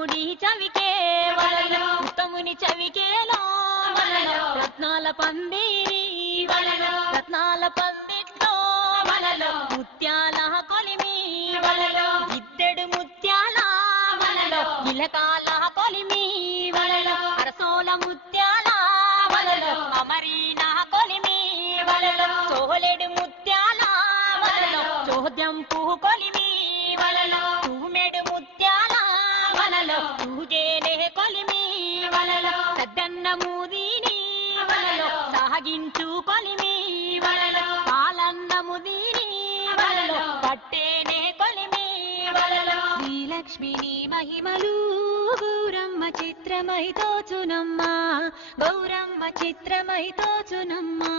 ఉత్తముడి చవికే వలలో ఉత్తముని చవికేలో వలలో రత్నాల పందిరి వలలో రత్నాల పందిట్లో వలలో ముత్యాల కొలిమి వలలో ఇద్దెడు ముత్యాల వలలో ఇలకాల కొలిమి వలలో అరసోల ముత్యాల వలలో అమరీన కొలిమి వలలో సోలెడు ముత్యాల వలలో చోద్యంపు కొలిమి వలలో తూమెడు ముత్యాల వలలో తూజేలే కొలిమి వలలో సద్దన్న ముదిని వలలో సాగించు కొలిమి వలలో పాలన్న ముదిని వలలో పట్టేనే కొలిమి వలలో శ్రీలక్ష్మిని మహిమలు గౌరమ్మ చిత్రమై తోచునమ్మా గౌరమ్మ చిత్రమై తోచునమ్మా.